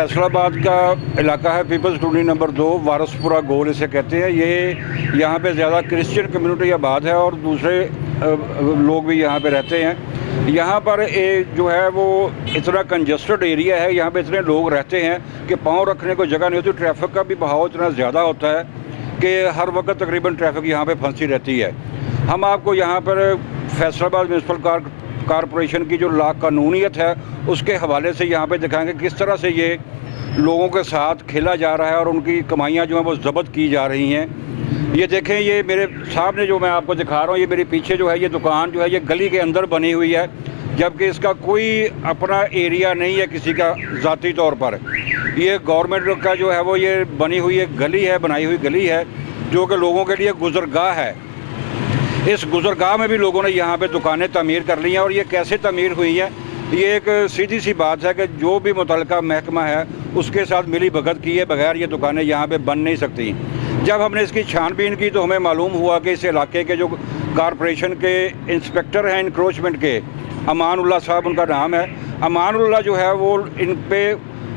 फैसलाबाद का इलाका है, पीपल्स कॉलोनी नंबर 2, वारसपुरा गोल इसे कहते हैं। ये यहाँ पे ज़्यादा क्रिश्चियन कम्युनिटी आबाद है और दूसरे लोग भी यहाँ पे रहते हैं। यहाँ पर जो है वो इतना कंजस्टेड एरिया है, यहाँ पे इतने लोग रहते हैं कि पाँव रखने को जगह नहीं होती। ट्रैफिक का भी बहाव इतना ज़्यादा होता है कि हर वक्त तकरीबन ट्रैफिक यहाँ पे फंसी रहती है। हम आपको यहाँ पर फैसलाबाद म्यूनसिपल कॉरपोरेशन की जो लाकानूनियत है उसके हवाले से यहाँ पे दिखाएंगे किस तरह से ये लोगों के साथ खेला जा रहा है और उनकी कमाइयाँ जो हैं वो ज़ब्त की जा रही हैं। ये देखें, ये मेरे सामने जो मैं आपको दिखा रहा हूँ, ये मेरे पीछे जो है ये दुकान जो है ये गली के अंदर बनी हुई है, जबकि इसका कोई अपना एरिया नहीं है किसी का ज़ाती तौर पर। ये गवर्नमेंट का जो है वो ये बनी हुई एक गली है, बनाई हुई गली है जो कि लोगों के लिए गुज़रगाह है। इस गुज़रगाह में भी लोगों ने यहाँ पे दुकानें तमीर कर ली हैं और ये कैसे तमीर हुई हैं, ये एक सीधी सी बात है कि जो भी मुतल्लिका महकमा है उसके साथ मिली भगत की है बगैर ये दुकानें यहाँ पे बन नहीं सकती। जब हमने इसकी छानबीन की तो हमें मालूम हुआ कि इस इलाके के जो कॉरपोरेशन के इंस्पेक्टर हैं इंक्रोचमेंट के, अमानुल्लाह साहब उनका नाम है, अमानुल्लाह जो है वो इन पे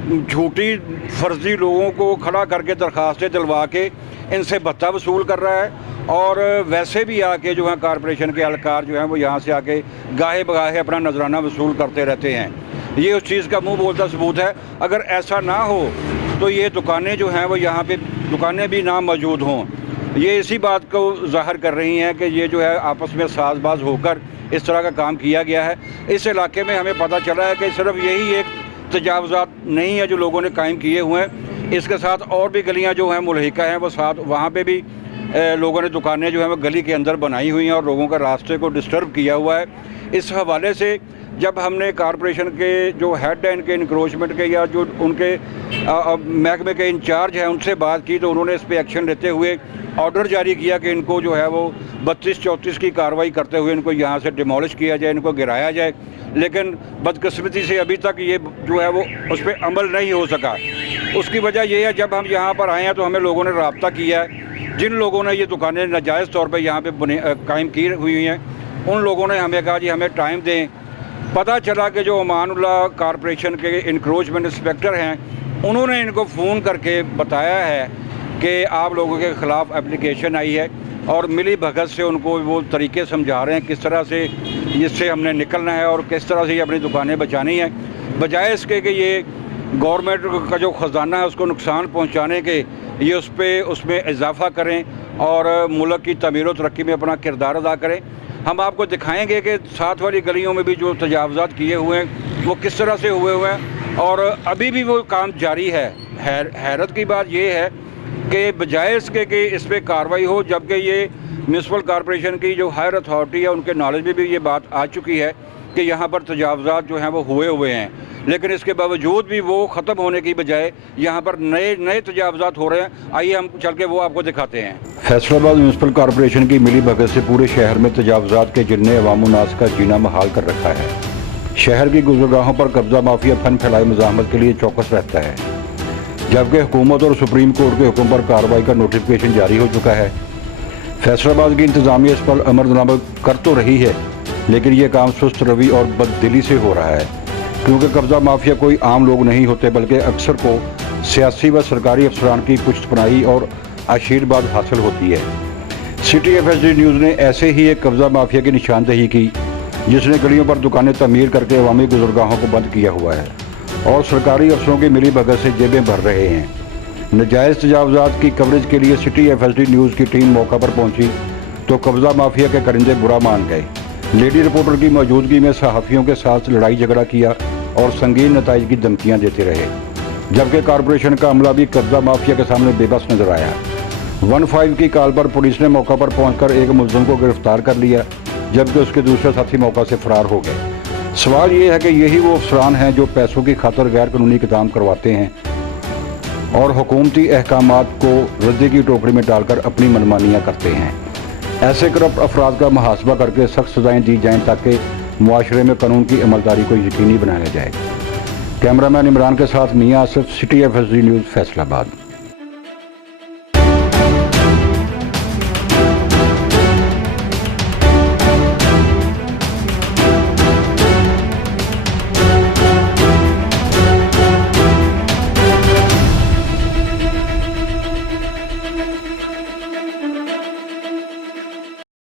झूठी फर्जी लोगों को खड़ा करके दरख्वास्तें दिलवा के इनसे भत्ता वसूल कर रहा है। और वैसे भी आके जो है कॉरपोरेशन के एहलकार जो हैं वो यहाँ से आके गाहे बगाहे अपना नजराना वसूल करते रहते हैं। ये उस चीज़ का मुंह बोलता सबूत है। अगर ऐसा ना हो तो ये दुकानें जो हैं वो यहाँ पे दुकानें भी ना मौजूद हों। ये इसी बात को ज़ाहिर कर रही हैं कि ये जो है आपस में साजबाज होकर इस तरह का काम किया गया है। इस इलाके में हमें पता चला है कि सिर्फ यही एक तजावज़ात नहीं है जो लोगों ने कायम किए हुए हैं, इसके साथ और भी गलियाँ जो हैं मुल्हिका हैं वो साथ वहाँ पे भी लोगों ने दुकानें जो हैं वो गली के अंदर बनाई हुई हैं और लोगों का रास्ते को डिस्टर्ब किया हुआ है। इस हवाले से जब हमने कॉरपोरेशन के जो हेड हैं इनके इंक्रोचमेंट के या जो उनके महकमे के इंचार्ज हैं उनसे बात की तो उन्होंने इस पर एक्शन लेते हुए ऑर्डर जारी किया कि इनको जो है वो 32-34 की कार्रवाई करते हुए इनको यहाँ से डिमोलिश किया जाए, इनको गिराया जाए। लेकिन बदकिस्मती से अभी तक ये जो है वो उस पर अमल नहीं हो सका। उसकी वजह यह है, जब हम यहाँ पर आए हैं तो हमें लोगों ने रब्ता किया है। जिन लोगों ने ये दुकानें नाजायज़ तौर पर यहाँ पे कायम की हुई हैं उन लोगों ने हमें कहा जी हमें टाइम दें। पता चला कि जो अमानुल्लाह कॉरपोरेशन के इंक्रोचमेंट इंस्पेक्टर हैं उन्होंने इनको फ़ोन करके बताया है कि आप लोगों के ख़िलाफ़ एप्लीकेशन आई है और मिली भगत से उनको वो तरीके समझा रहे हैं किस तरह से इससे हमने निकलना है और किस तरह से ये अपनी दुकानें बचानी है, बजाय इसके कि ये गवर्नमेंट का जो ख़जाना है उसको नुकसान पहुँचाने के ये उसमें इजाफ़ा करें और मुल्क की तमीर व तरक्की में अपना किरदार अदा करें। हम आपको दिखाएंगे कि साथ वाली गलियों में भी जो तजावज़ात किए हुए हैं वो किस तरह से हुए हैं और अभी भी वो काम जारी है। हैरत की बात ये है कि बजाय इसके कि इस पर कार्रवाई हो, जबकि ये म्यूनसिपल कॉरपोरेशन की जो हायर अथॉरिटी है उनके नॉलेज में भी ये बात आ चुकी है कि यहाँ पर तजावज़ात जो हैं वो हुए हैं, लेकिन इसके बावजूद भी वो ख़त्म होने की बजाय यहाँ पर नए तजावज़ात हो रहे हैं। आइए हम चल के वो आपको दिखाते हैं। फैसलाबाद म्यूनसिपल कॉरपोरेशन की मिली भगत से पूरे शहर में तजावज़ात के जिन्ने अवामुन्नास का जीना महाल कर रखा है। शहर की गुज़रगाहों पर कब्ज़ा माफिया फन फैलाई मज़ाहमत के लिए चौकस रहता है, जबकि हुकूमत और सुप्रीम कोर्ट के हुक्म पर कार्रवाई का नोटिफिकेशन जारी हो चुका है। फैसलाबाद की इंतज़ामिया इस पर अमल कर तो रही है, लेकिन ये काम सुस्त रवि और बददिली से हो रहा है, क्योंकि कब्ज़ा माफिया कोई आम लोग नहीं होते बल्कि अक्सर को सियासी व सरकारी अफसरान की पुश्तपनाही और आशीर्वाद हासिल होती है। सिटी FSD न्यूज़ ने ऐसे ही एक कब्ज़ा माफिया की निशानदेही की जिसने गलियों पर दुकानें तमीर करके अवामी गुज़रगाहों को बंद किया हुआ है और सरकारी अफसरों की मिली भगत से जेबें भर रहे हैं। नाजायज़ तजावज़ात की कवरेज के लिए सिटी FSD न्यूज़ की टीम मौका पर पहुंची तो कब्ज़ा माफिया के करिंदे बुरा मान गए। लेडी रिपोर्टर की मौजूदगी में सहाफ़ियों के साथ लड़ाई झगड़ा किया और संगीन नताइज की धमकियां देते रहे, जबकि कॉरपोरेशन का अमला भी कब्ज़ा माफिया के सामने बेबस नजर आया। 15 की कॉल पर पुलिस ने मौका पर पहुंचकर एक मुलज़िम को गिरफ्तार कर लिया, जबकि उसके दूसरे साथी मौका से फरार हो गए। सवाल ये है कि यही वो अफसरान हैं जो पैसों की खातर गैर कानूनी इक़दाम करवाते हैं और हुकूमती अहकामात को रद्दी की टोकरी में डालकर अपनी मनमानियाँ करते हैं। ऐसे करप्ट अफराद का मुहासबा करके सख्त सजाएं दी जाएं ताकि मुआशरे में कानून की अमलदारी को यकीनी बनाया जाए। कैमरामैन इमरान के साथ Mian Asif, city FSD news, Faisalabad.